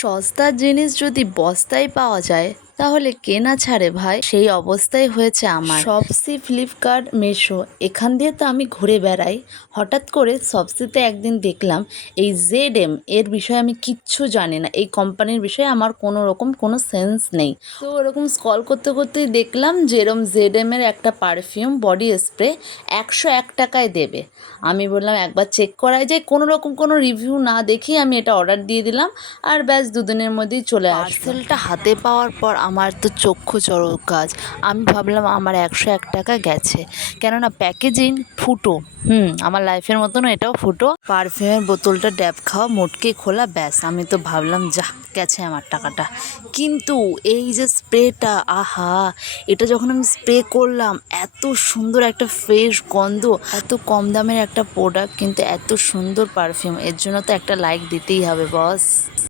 সস্তার জিনিস যদি বস্তায় পাওয়া যায় তাহলে কেনা ছাড়ে ভাই। সেই অবস্থাই হয়েছে আমার। শপসি, ফ্লিপকার্ট, মিশো এখান দিয়ে তো আমি ঘুরে বেড়াই। হঠাৎ করে শপসিতে একদিন দেখলাম এই ZM এর বিষয়ে আমি কিচ্ছু জানি না, এই কোম্পানির বিষয়ে আমার কোনো রকম কোনো সেন্স নেই। তো ওরকম স্ক্রল করতে করতেই দেখলাম যেরকম ZM এর একটা পারফিউম বডি স্প্রে 101 টাকায় দেবে। আমি বললাম একবার চেক করাই যায়, কোনো রকম কোনো রিভিউ না দেখেই আমি এটা অর্ডার দিয়ে দিলাম আর ব্যাস দুদিনের মধ্যেই চলে আসলো। পার্সেলটা হাতে পাওয়ার পর আমার তো চক্ষু চড়ক গাছ। আমি ভাবলাম আমার 101 টাকা গেছে, কেননা প্যাকেজিং ফুটো। আমার লাইফের মতন এটাও ফুটো। পারফিউমের বোতলটা ড্যাব খাওয়া, মোটকে খোলা, ব্যাস। আমি তো ভাবলাম যা গেছে আমার টাকাটা। কিন্তু এই যে স্প্রেটা, আহা, এটা যখন আমি স্প্রে করলাম এত সুন্দর একটা ফ্রেশ গন্ধ, এত কম দামের একটা প্রোডাক্ট কিন্তু এত সুন্দর পারফিউম, এর জন্য তো একটা লাইক দিতেই হবে বস।